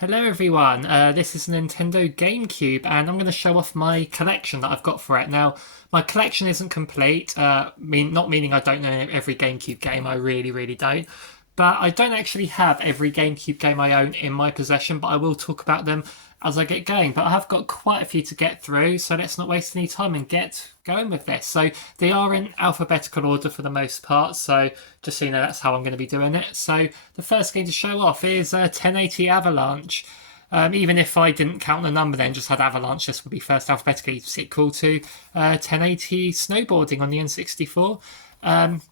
Hello everyone, this is Nintendo Gamecube and I'm going to show off my collection that I've got for it. Now, my collection isn't complete, not meaning I don't know every Gamecube game, I really don't. But I don't actually have every Gamecube game I own in my possession, but I will talk about them as I get going. But I have got quite a few to get through, so let's not waste any time and get going with this. So they are in alphabetical order for the most part, so just so you know, that's how I'm going to be doing it. So the first game to show off is 1080 Avalanche. Even if I didn't count the number then, just had Avalanche, this would be first alphabetically sequel to 1080 Snowboarding on the N64.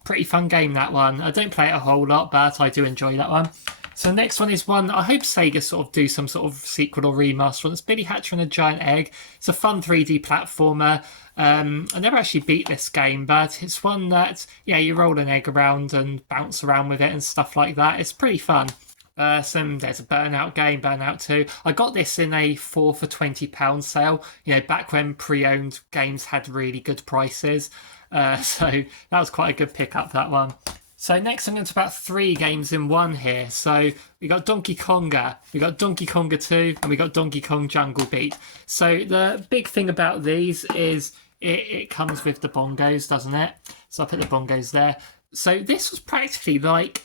Pretty fun game, that one. I don't play it a whole lot, but I do enjoy that one. So the next one is one I hope Sega sort of do some sort of sequel or remaster on. It's Billy Hatcher and a Giant Egg. It's a fun 3D platformer. I never actually beat this game, but it's one that, yeah, you roll an egg around and bounce around with it and stuff like that. It's pretty fun. There's a Burnout game, Burnout 2. I got this in a 4 for £20 sale, back when pre-owned games had really good prices. So that was quite a good pickup, that one. So next I'm going to talk about three games in one here. So we got Donkey Konga, we got Donkey Konga 2, and we got Donkey Kong Jungle Beat. So the big thing about these is it comes with the bongos, doesn't it? So I put the bongos there. So this was practically like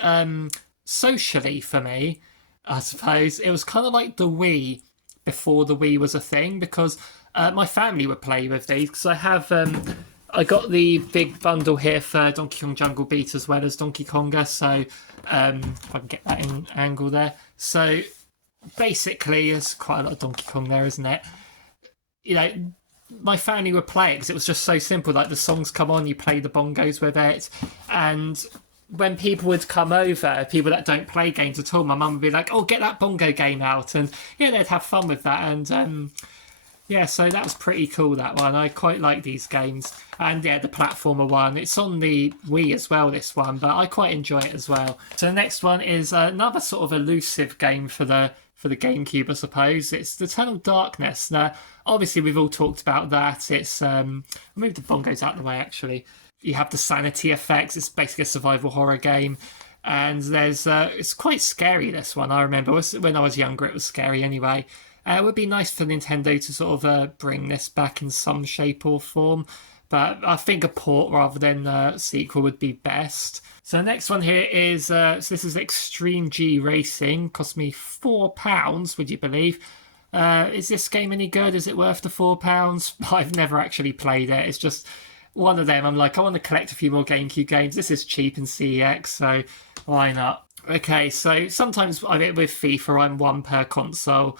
socially for me, I suppose. It was kind of like the Wii before the Wii was a thing, because my family would play with these, because I got the big bundle here for Donkey Kong Jungle Beat as well as Donkey Konga, so if I can get that in angle there. So basically, there's quite a lot of Donkey Kong there, isn't it? My family would play it because it was just so simple. Like, the songs come on, you play the bongos with it, and when people would come over, people that don't play games at all, my mum would be like, "Oh, get that bongo game out," and yeah, they'd have fun with that, and yeah, so that was pretty cool, that one. I quite like these games. And yeah, the platformer one. It's on the Wii as well, this one, but I quite enjoy it as well. So the next one is another sort of elusive game for the GameCube, I suppose. It's Eternal Darkness. Now, obviously, we've all talked about that. It's I'll move the bongos out of the way, actually. You have the sanity effects. It's basically a survival horror game. And there's it's quite scary, this one. I remember when I was younger, it was scary anyway. It would be nice for Nintendo to sort of bring this back in some shape or form, but I think a port rather than a sequel would be best. So the next one here is, so this is Extreme G Racing. Cost me £4, would you believe? Is this game any good? Is it worth the £4? I've never actually played it. It's just one of them. I'm like, I want to collect a few more GameCube games. This is cheap in CEX, so why not? Okay, so sometimes with FIFA, I'm one per console.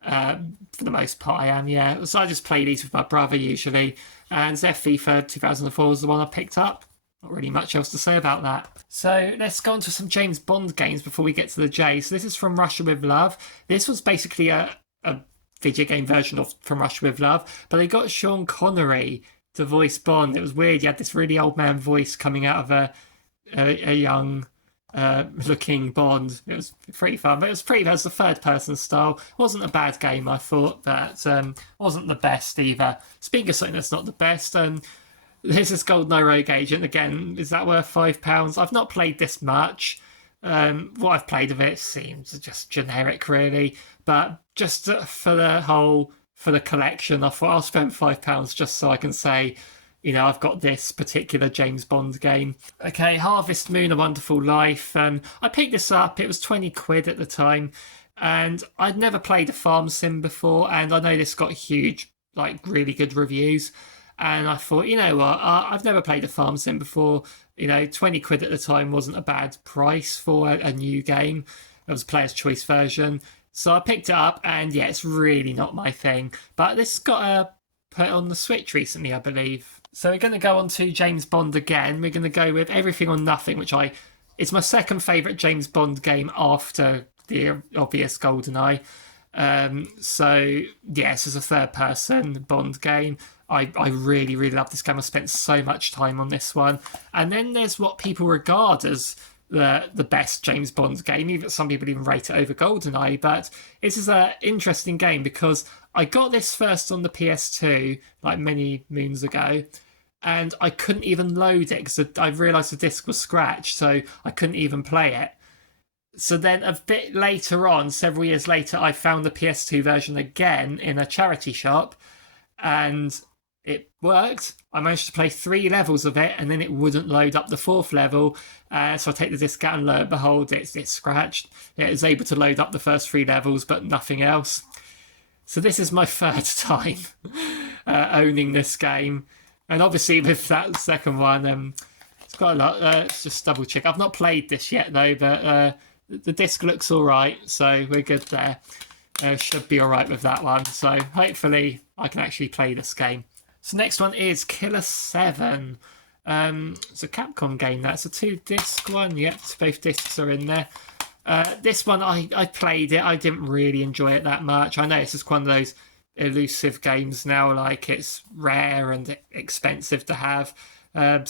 For the most part, I am, yeah. So I just play these with my brother usually, and their FIFA 2004 was the one I picked up. Not really much else to say about that. So let's go on to some James Bond games before we get to the J. So this is From Russia with Love. This was basically a video game version of From Russia with Love, but they got Sean Connery to voice Bond. It was weird. You had this really old man voice coming out of a young looking Bond. It was pretty fun, but it was the third person style. It wasn't a bad game, I thought, but wasn't the best either. Speaking of something that's not the best, this is GoldenEye Rogue Agent. Again, is that worth £5? I've not played this much. What I've played of it seems just generic, really, but just for the collection, I thought I'll spend £5 just so I can say, I've got this particular James Bond game. Okay, Harvest Moon, A Wonderful Life. I picked this up. It was 20 quid at the time. And I'd never played a farm sim before. And I know this got huge, really good reviews. And I thought, you know what? I've never played a farm sim before. 20 quid at the time wasn't a bad price for a new game. It was a player's choice version. So I picked it up. And yeah, it's really not my thing. But this got put on the Switch recently, I believe. So we're going to go on to James Bond again. We're going to go with Everything or Nothing, which it's my second favourite James Bond game after the obvious GoldenEye. So yeah, this is a third-person Bond game. I really love this game. I spent so much time on this one. And then there's what people regard as the best James Bond game. Even some people even rate it over GoldenEye. But this is an interesting game because I got this first on the PS2 many moons ago, and I couldn't even load it because I realised the disc was scratched, so I couldn't even play it. So then a bit later on, several years later, I found the PS2 version again in a charity shop, and it worked. I managed to play 3 levels of it, and then it wouldn't load up the 4th level. So I take the disc out, and lo and behold, it's scratched. It was able to load up the first 3 levels, but nothing else. So this is my 3rd time owning this game. And obviously with that second one, it's got a lot. Let's just double check. I've not played this yet though, but the disc looks all right, so we're good there. Should be all right with that one. So hopefully I can actually play this game. So next one is Killer 7. It's a Capcom game. That's a 2-disc one. Yep, both discs are in there. This one I played it. I didn't really enjoy it that much. I know this is one of those elusive games now, like it's rare and expensive to have. But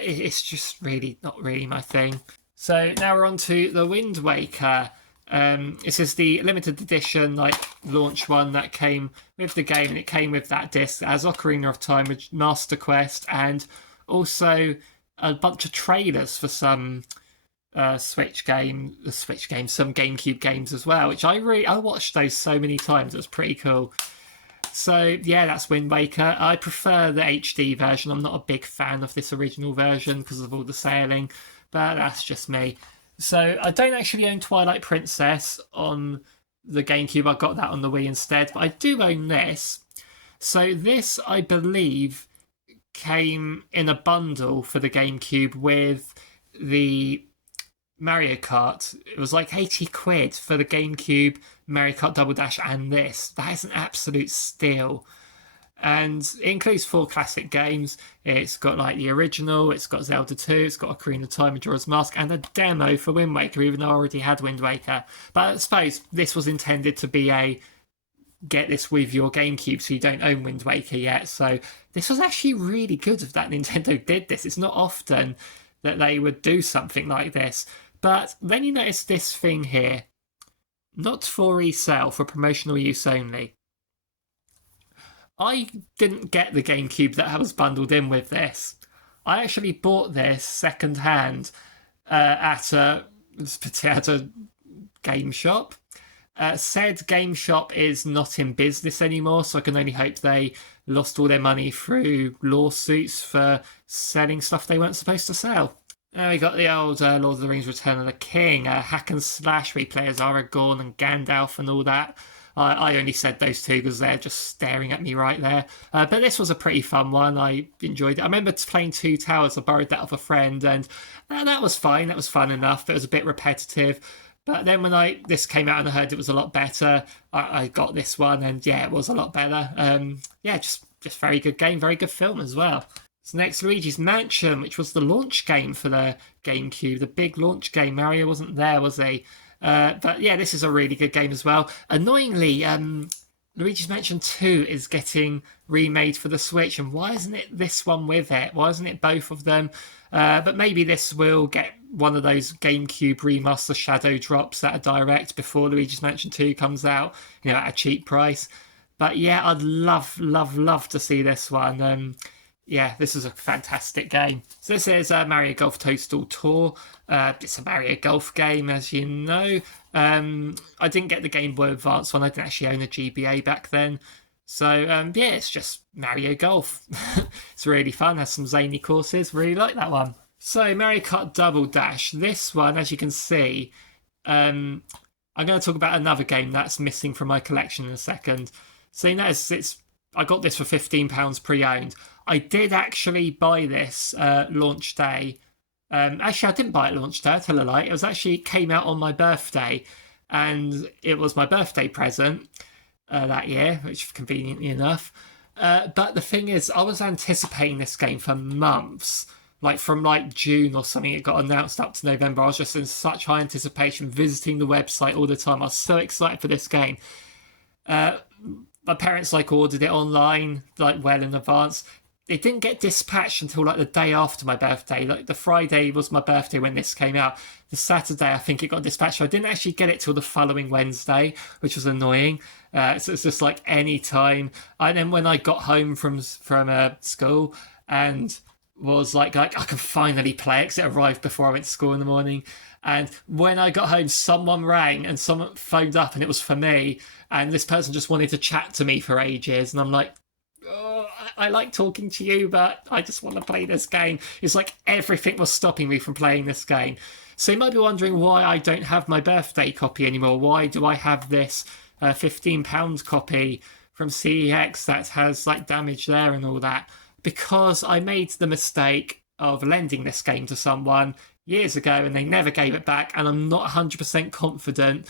it's just really not really my thing. So now we're on to the Wind Waker. This is the limited edition, like launch one that came with the game, and it came with that disc as Ocarina of Time, with Master Quest, and also a bunch of trailers for some some GameCube games as well, which I watched those so many times. It was pretty cool. So yeah, that's Wind Waker. I prefer the HD version. I'm not a big fan of this original version because of all the sailing, but that's just me. So I don't actually own Twilight Princess on the GameCube. I got that on the Wii instead, but I do own this. So this, I believe, came in a bundle for the GameCube with the Mario Kart. It was like 80 quid for the GameCube, Mario Kart Double Dash, and this. That is an absolute steal. And it includes 4 classic games. It's got like the original, it's got Zelda 2, it's got Ocarina of Time, Majora's Mask, and a demo for Wind Waker, even though I already had Wind Waker. But I suppose this was intended to be a get this with your GameCube so you don't own Wind Waker yet. So this was actually really good that Nintendo did this. It's not often that they would do something like this. But then you notice this thing here. Not for resale, for promotional use only. I didn't get the GameCube that was bundled in with this. I actually bought this second hand at a game shop. Said game shop is not in business anymore, so I can only hope they lost all their money through lawsuits for selling stuff they weren't supposed to sell. Now we got the old Lord of the Rings Return of the King, hack and slash where he plays Aragorn and Gandalf and all that. I only said those two because they're just staring at me right there. But this was a pretty fun one. I enjoyed it. I remember playing Two Towers. I borrowed that off a friend, and that was fine. That was fun enough. But it was a bit repetitive. But then when this came out and I heard it was a lot better, I got this one, and yeah, it was a lot better. Just very good game, very good film as well. So next, Luigis Mansion, which was the launch game for the GameCube, the big launch game. Mario wasn't there, was he? But yeah, this is a really good game as well. Annoyingly, Luigi's Mansion 2 is getting remade for the Switch, and why isn't it this one with it? Why isn't it both of them? But maybe this will get one of those GameCube remaster shadow drops that are direct before Luigi's Mansion 2 comes out, at a cheap price. But yeah, I'd love to see this one. Yeah, this is a fantastic game. So this is Mario Golf Toadstool Tour. It's a Mario Golf game, as you know. I didn't get the Game Boy Advance one. I didn't actually own a GBA back then. So, yeah, it's just Mario Golf. It's really fun. Has some zany courses. Really like that one. So, Mario Kart Double Dash. This one, as you can see, I'm going to talk about another game that's missing from my collection in a second. So, you notice I got this for £15 pre-owned. I did actually buy this launch day. Actually, I didn't buy it launch day, I tell a lie. It came out on my birthday, and it was my birthday present that year, which conveniently enough. But the thing is, I was anticipating this game for months. From June or something, it got announced up to November. I was just in such high anticipation, visiting the website all the time. I was so excited for this game. My parents ordered it online well in advance. It didn't get dispatched until the day after my birthday. The Friday was my birthday when this came out. The Saturday, I think it got dispatched. So I didn't actually get it till the following Wednesday, which was annoying. So it's just any time. And then when I got home from school and was like I can finally play it because it arrived before I went to school in the morning. And when I got home, someone rang and someone phoned up, and it was for me. And this person just wanted to chat to me for ages, and I'm like, oh, I like talking to you, but I just want to play this game. It's like everything was stopping me from playing this game. So you might be wondering why I don't have my birthday copy anymore. Why do I have this £15 copy from CEX that has like damage there and all that? Because I made the mistake of lending this game to someone years ago and they never gave it back, and I'm not 100% confident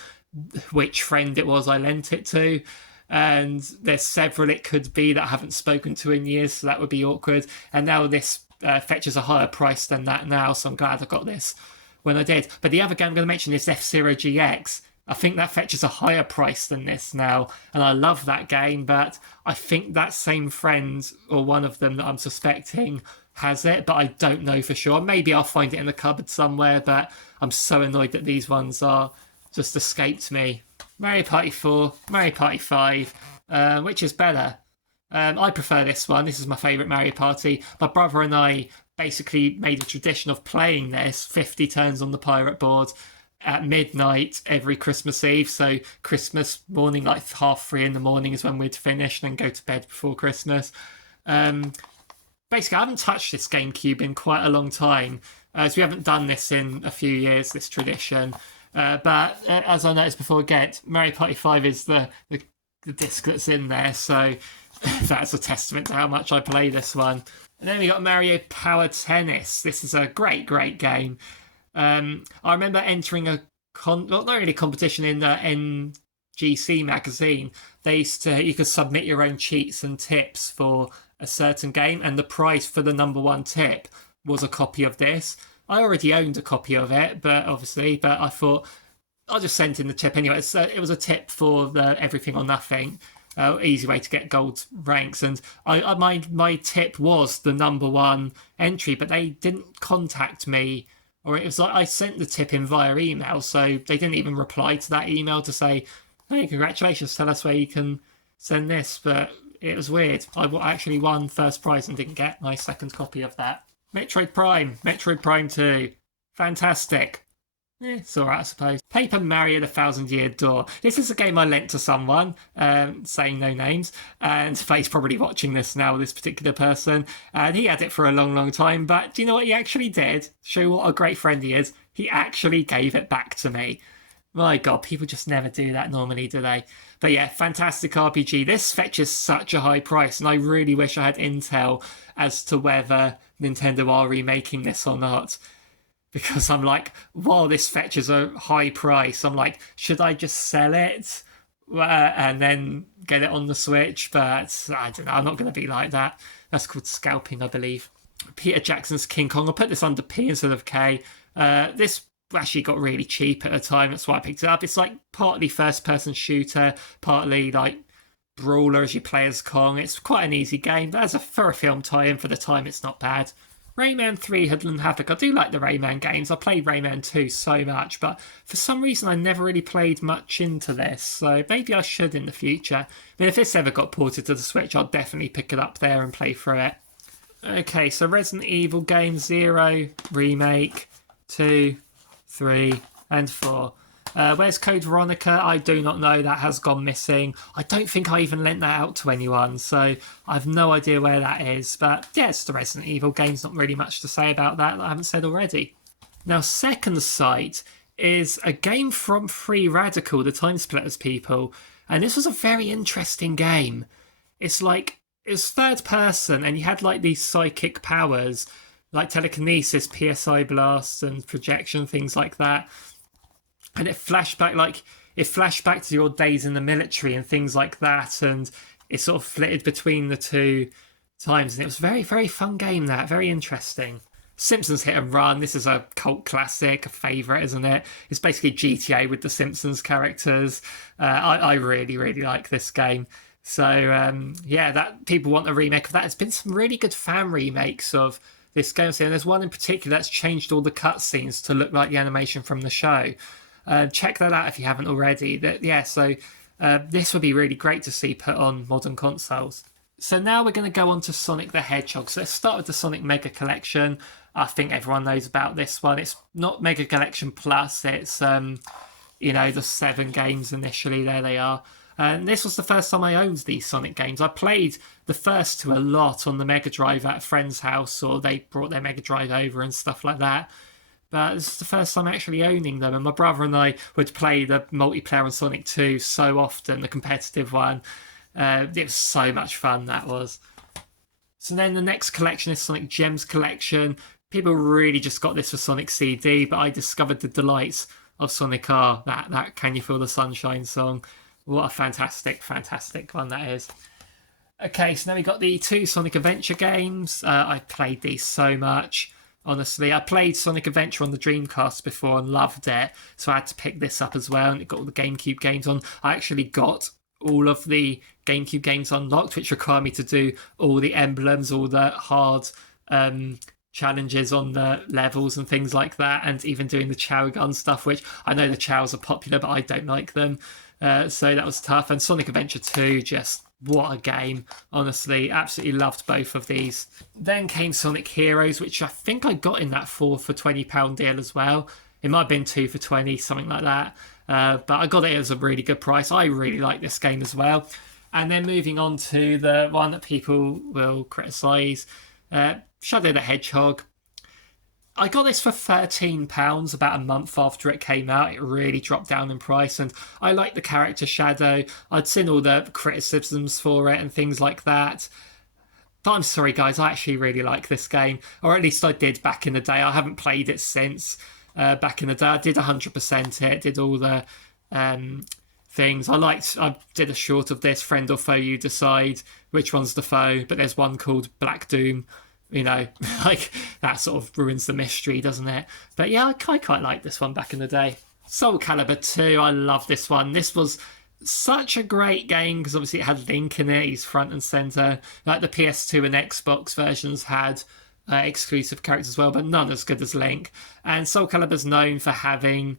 which friend it was I lent it to. And there's several it could be that I haven't spoken to in years, so that would be awkward. And now this fetches a higher price than that now, so I'm glad I got this when I did. But the other game I'm going to mention is FZero GX. I think that fetches a higher price than this now, and I love that game, but I think that same friend, or one of them that I'm suspecting, has it, but I don't know for sure. Maybe I'll find it in the cupboard somewhere, but I'm so annoyed that these ones are just escaped me. Mario Party 4, Mario Party 5, which is better? I prefer this one. This is my favourite Mario Party. My brother and I basically made a tradition of playing this 50 turns on the pirate board at midnight every Christmas Eve. So Christmas morning, like 3:30 in the morning, is when we'd finish and then go to bed before Christmas. Basically, I haven't touched this GameCube in quite a long time, as we haven't done this in a few years, this tradition. But as I noticed before, again, Mario Party 5 is the disc that's in there, so that's a testament to how much I play this one. And then we got Mario Power Tennis. This is a great game. I remember entering a not really competition in the NGC magazine. You could submit your own cheats and tips for a certain game, and the prize for the number one tip was a copy of this. I already owned a copy of it, but I thought I'll just send in the tip anyway. So it was a tip for the Everything or Nothing, easy way to get gold ranks, and my tip was the number one entry, but they didn't contact me, or it was like I sent the tip in via email, so they didn't even reply to that email to say, hey, congratulations, tell us where you can send this. But it was weird. I actually won first prize and didn't get my second copy of that. Metroid Prime 2. Fantastic. It's alright, I suppose. Paper Mario the Thousand Year Door. This is a game I lent to someone, saying no names, and he's probably watching this now, this particular person, and he had it for a long time, but do you know what he actually did? Show what a great friend he is. He actually gave it back to me. My God, people just never do that normally, do they? But yeah, fantastic RPG. This fetches such a high price, and I really wish I had intel as to whether Nintendo are remaking this or not. Because I'm like, while this fetches a high price, I'm like, should I just sell it and then get it on the Switch? But I don't know, I'm not going to be like that. That's called scalping, I believe. Peter Jackson's King Kong. I'll put this under P instead of K. This actually got really cheap at the time. That's why I picked it up. It's like partly first-person shooter, partly like brawler as you play as Kong. It's quite an easy game, but for a film tie-in for the time, it's not bad. Rayman 3 Hoodlum Havoc. I do like the Rayman games. I played Rayman 2 so much, but for some reason I never really played much into this, so maybe I should in the future. I mean, if this ever got ported to the Switch, I'll definitely pick it up there and play through it. Okay, so Resident Evil games 0, Remake, 2, 3, and 4. Where's Code Veronica? I do not know. That has gone missing. I don't think I even lent that out to anyone, so I have no idea where that is. But yeah, it's the Resident Evil games. Not really much to say about that I haven't said already. Now, second sight is a game from Free Radical, the Time Splitters people, and this was a very interesting game. It's third person, and you had like these psychic powers, like telekinesis, PSI blast, and projection, things like that. And it flashed back to your days in the military and things like that, and it sort of flitted between the two times, and it was a very, very fun game. That very interesting. Simpsons Hit and Run. This is a cult classic, a favourite, isn't it? It's basically GTA with the Simpsons characters. I really, really like this game. So yeah, that people want a remake of that. There's been some really good fan remakes of this game, and there's one in particular that's changed all the cutscenes to look like the animation from the show. Check that out if you haven't already. So this would be really great to see put on modern consoles. So now we're going to go on to Sonic the Hedgehog. So let's start with the Sonic Mega Collection. I think everyone knows about this one. It's not Mega Collection Plus. It's the 7 games initially. There they are. And this was the first time I owned these Sonic games. I played the first 2 a lot on the Mega Drive at a friend's house, or they brought their Mega Drive over and stuff like that. But this is the first time actually owning them. And my brother and I would play the multiplayer on Sonic 2 so often, the competitive one. It was so much fun, that was. So then the next collection is Sonic Gems Collection. People really just got this for Sonic CD, but I discovered the delights of Sonic R, that Can You Feel the Sunshine song. What a fantastic, fantastic one that is. Okay, so now we got the 2 Sonic Adventure games. I played these so much, honestly. I played Sonic Adventure on the Dreamcast before and loved it, so I had to pick this up as well, and it got all the Gamecube games on. I actually got all of the Gamecube games unlocked, which require me to do all the emblems, all the hard challenges on the levels and things like that, and even doing the Chow Gun stuff, which I know the Chows are popular, but I don't like them. So that was tough. And Sonic Adventure 2, just what a game. Honestly, absolutely loved both of these. Then came Sonic Heroes, which I think I got in that 4 for £20 deal as well. It might have been 2 for 20, something like that. But I got it as a really good price. I really like this game as well. And then moving on to the one that people will criticise, Shadow the Hedgehog. I got this for £13 about a month after it came out. It really dropped down in price, and I like the character Shadow. I'd seen all the criticisms for it and things like that. But I'm sorry, guys, I actually really like this game, or at least I did back in the day. I haven't played it since. Back in the day, I did 100% it, did all the things. I did a short of this, Friend or Foe You Decide, which one's the foe, but there's one called Black Doom. Like, that sort of ruins the mystery, doesn't it? But yeah, I quite like this one back in the day. Soul Calibur 2, I love this one. This was such a great game because obviously it had Link in it. He's front and centre. Like the PS2 and Xbox versions had exclusive characters as well, but none as good as Link. And Soul Calibur's known for having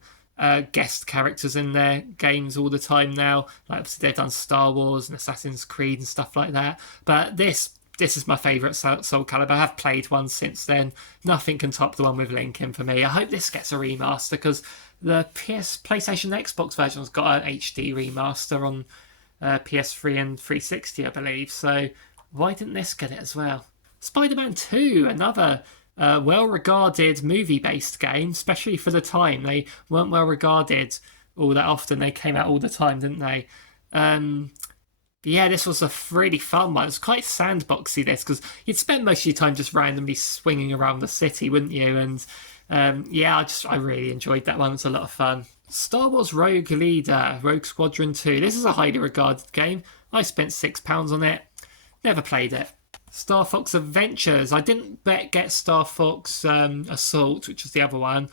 guest characters in their games all the time now. Like they've done Star Wars and Assassin's Creed and stuff like that. But this is my favourite Soul Calibur. I have played one since then. Nothing can top the one with Link in for me. I hope this gets a remaster because the PlayStation Xbox version's got an HD remaster on PS3 and 360, I believe. So why didn't this get it as well? SpiderMan 2, another well-regarded movie-based game, especially for the time. They weren't well-regarded all that often. They came out all the time, didn't they? Yeah, this was a really fun one. It was quite sandboxy, this, because you'd spend most of your time just randomly swinging around the city, wouldn't you? And I really enjoyed that one. It was a lot of fun. Star Wars Rogue Leader, Rogue Squadron 2. This is a highly regarded game. I spent £6 on it. Never played it. Star Fox Adventures. I didn't get Star Fox Assault, which was the other one.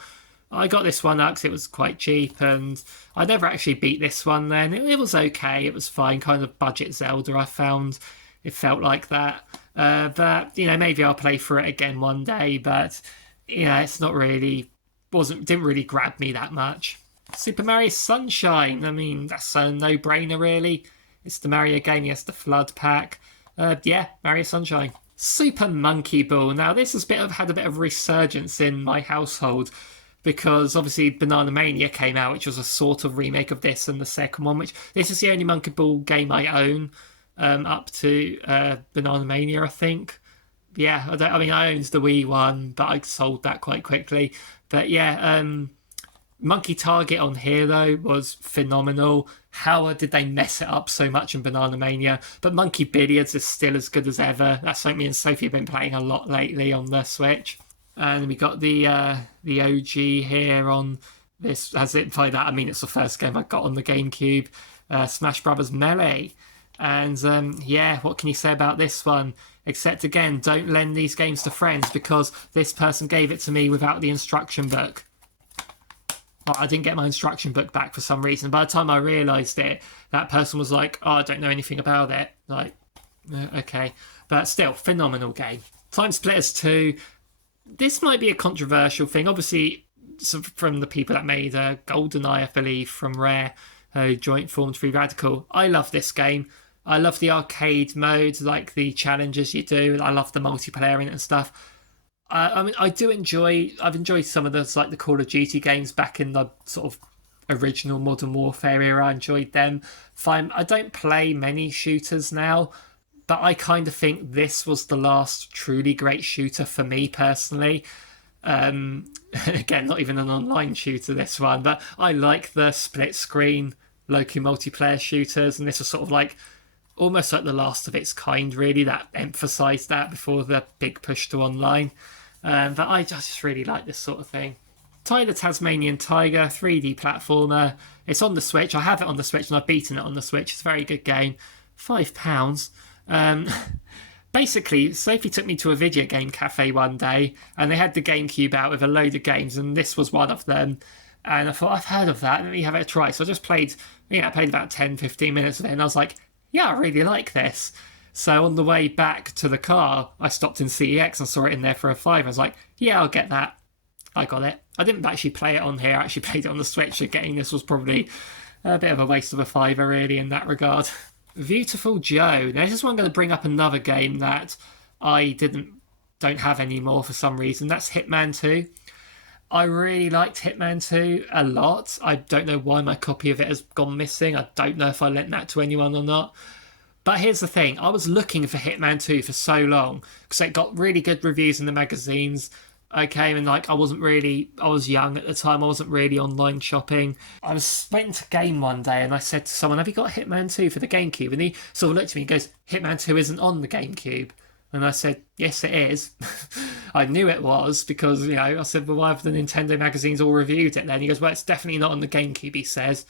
I got this one out because it was quite cheap, and I never actually beat this one then. It was okay, it was fine, kind of budget Zelda, I found. It felt like that. But, maybe I'll play for it again one day, but, it's not really, didn't really grab me that much. Super Mario Sunshine, I mean, that's a no-brainer, really. It's the Mario game, yes, the Flood Pack. Mario Sunshine. Super Monkey Ball. Now, this has had a bit of resurgence in my household, because obviously Banana Mania came out, which was a sort of remake of this, and the second one, which this is the only Monkey Ball game I own up to Banana Mania, I think. Yeah, I owned the Wii one, but I sold that quite quickly. But yeah, Monkey Target on here, though, was phenomenal. How did they mess it up so much in Banana Mania? But Monkey Billiards is still as good as ever. That's something me and Sophie have been playing a lot lately on the Switch. And we got the OG here on this. As it by that, I mean it's the first game I got on the GameCube, Smash Brothers Melee. And what can you say about this one? Except again, don't lend these games to friends because this person gave it to me without the instruction book. Well, I didn't get my instruction book back for some reason. By the time I realised it, that person was like, "Oh, I don't know anything about it." Like, okay, but still, phenomenal game. Time Splitters 2. This might be a controversial thing. Obviously, from the people that made GoldenEye, I believe, from Rare, joint formed Free Radical. I love this game. I love the arcade mode, like the challenges you do. I love the multiplayer in it and stuff. I mean, I've enjoyed some of those, like the Call of Duty games back in the sort of original Modern Warfare era. I enjoyed them. Fine. I don't play many shooters now, but I kind of think this was the last truly great shooter for me personally. Again, not even an online shooter, this one, but I like the split screen local multiplayer shooters, and this is sort of like almost like the last of its kind, really, that emphasised that before the big push to online. But I just really like this sort of thing. The Tasmanian Tiger, 3D platformer. It's on the Switch. I have it on the Switch and I've beaten it on the Switch. It's a very good game. £5. Basically, Sophie took me to a video game cafe one day and they had the Gamecube out with a load of games, and this was one of them. And I thought, I've heard of that, let me have it a try. So I just played, I played about 10-15 minutes of it, and I was like, yeah, I really like this. So on the way back to the car, I stopped in CEX and saw it in there for a £5. I was like, yeah, I'll get that. I got it. I didn't actually play it on here, I actually played it on the Switch, so getting this was probably a bit of a waste of a £5 really in that regard. Beautiful Joe. Now this is one I'm going to bring up another game that I don't have anymore for some reason. That's Hitman 2. I really liked Hitman 2 a lot. I don't know why my copy of it has gone missing. I don't know if I lent that to anyone or not. But here's the thing. I was looking for Hitman 2 for so long because it got really good reviews in the magazines. I came and I was young at the time. I wasn't really online shopping. I was waiting to game one day and I said to someone, have you got Hitman 2 for the Gamecube? And he sort of looked at me and goes, Hitman 2 isn't on the Gamecube. And I said, yes, it is. I knew it was because, I said, well, why have the Nintendo magazines all reviewed it then? He goes, well, it's definitely not on the Gamecube, he says.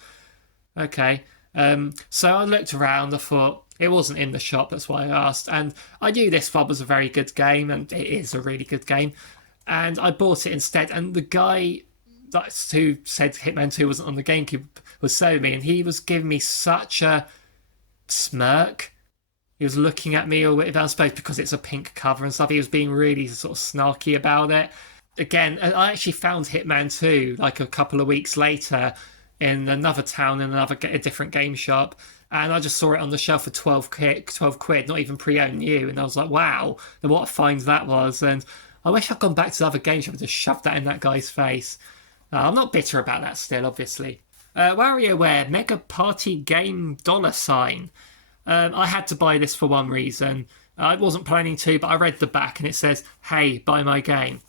Okay. So I looked around, I thought, it wasn't in the shop, that's why I asked. And I knew this fob was a very good game, and it is a really good game. And I bought it instead. And the guy who said Hitman 2 wasn't on the Gamecube was so mean. He was giving me such a smirk. He was looking at me, or I suppose because it's a pink cover and stuff, he was being really sort of snarky about it. Again, I actually found Hitman 2 a couple of weeks later in another town in a different game shop, and I just saw it on the shelf for 12 quid, not even pre-owned new, and I was like, wow, what a find that was. And I wish I'd gone back to the other game shop and just shoved that in that guy's face. I'm not bitter about that still, obviously. WarioWare Mega Party Game $. I had to buy this for one reason. I wasn't planning to, but I read the back and it says, hey, buy my game.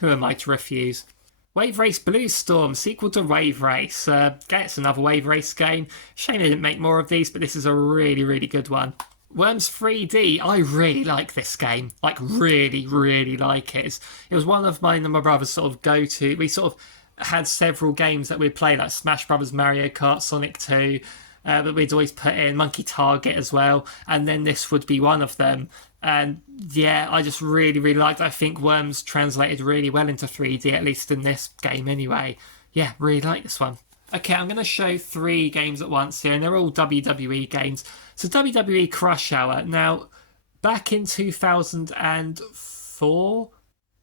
Who am I to refuse? Wave Race Blue Storm, sequel to Wave Race. It's another Wave Race game. Shame they didn't make more of these, but this is a really, really good one. Worms 3D, I really like this game. Really, really like it. It was one of mine and my brother's sort of go-to. We sort of had several games that we'd play, like Smash Brothers, Mario Kart, Sonic 2, that we'd always put in, Monkey Target as well, and then this would be one of them. And yeah, I just really, really liked it. I think Worms translated really well into 3D, at least in this game anyway. Yeah, really like this one. Okay, I'm going to show 3 games at once here, and they're all WWE games. So WWE Crush Hour. Now, back in 2004,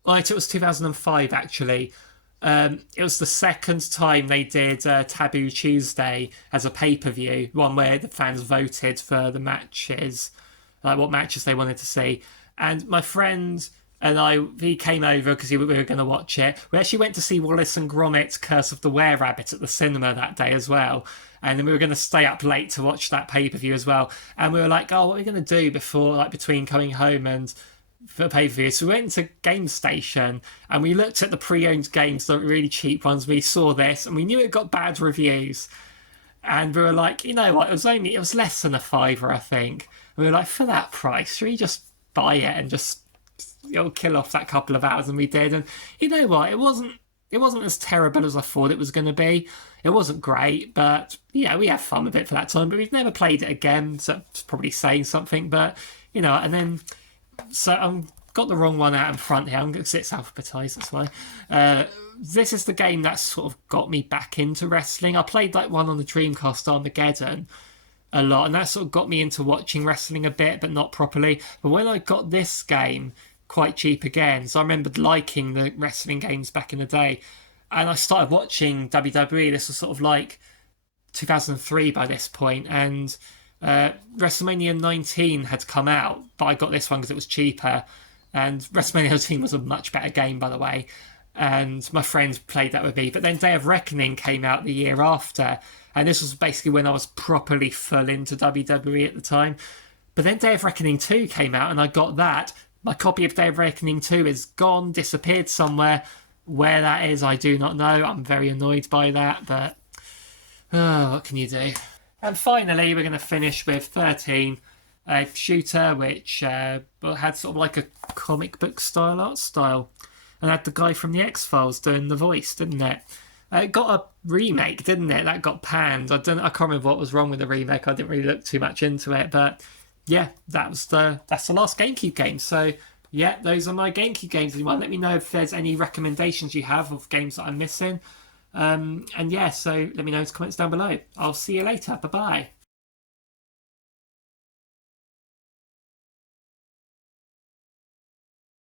it was 2005 actually. It was the second time they did Taboo Tuesday as a pay-per-view, one where the fans voted for the matches, what matches they wanted to see. And my friend and he came over because we were going to watch it. We actually went to see Wallace and Gromit's Curse of the Were-Rabbit at the cinema that day as well. And then we were going to stay up late to watch that pay-per-view as well. And we were like, oh, what are we going to do between coming home and for pay-per-view? So we went to Game Station and we looked at the pre-owned games, the really cheap ones. We saw this and we knew it got bad reviews. And we were like, you know what, it was less than a £5, I think. And we were like, for that price, should we just buy it and just kill off that couple of hours? And we did. And you know what, it wasn't as terrible as I thought it was going to be. It wasn't great, but yeah, we had fun with it for that time. But we've never played it again, so it's probably saying something. But and then so I've got the wrong one out in front here. I'm going to say it's Alphabetizer, that's why. This is the game that sort of got me back into wrestling. I played one on the Dreamcast, Armageddon, a lot, and that sort of got me into watching wrestling a bit, but not properly. But when I got this game quite cheap again, so I remembered liking the wrestling games back in the day, and I started watching WWE. This was sort of 2003 by this point, and WrestleMania 19 had come out, but I got this one because it was cheaper. And WrestleMania 19 was a much better game, by the way. And my friends played that with me. But then Day of Reckoning came out the year after. And this was basically when I was properly full into WWE at the time. But then Day of Reckoning 2 came out, and I got that. My copy of Day of Reckoning 2 is gone, disappeared somewhere. Where that is, I do not know. I'm very annoyed by that, but what can you do? And finally, we're going to finish with 13, a shooter which had sort of like a comic book style art style, and had the guy from the X-Files doing the voice, didn't it? It got a remake, didn't it? That got panned. I can't remember what was wrong with the remake. I didn't really look too much into it, but yeah, that's the last GameCube game. So yeah, those are my GameCube games. You might let me know if there's any recommendations you have of games that I'm missing. And yeah, so let me know in the comments down below. I'll see you later. Bye bye.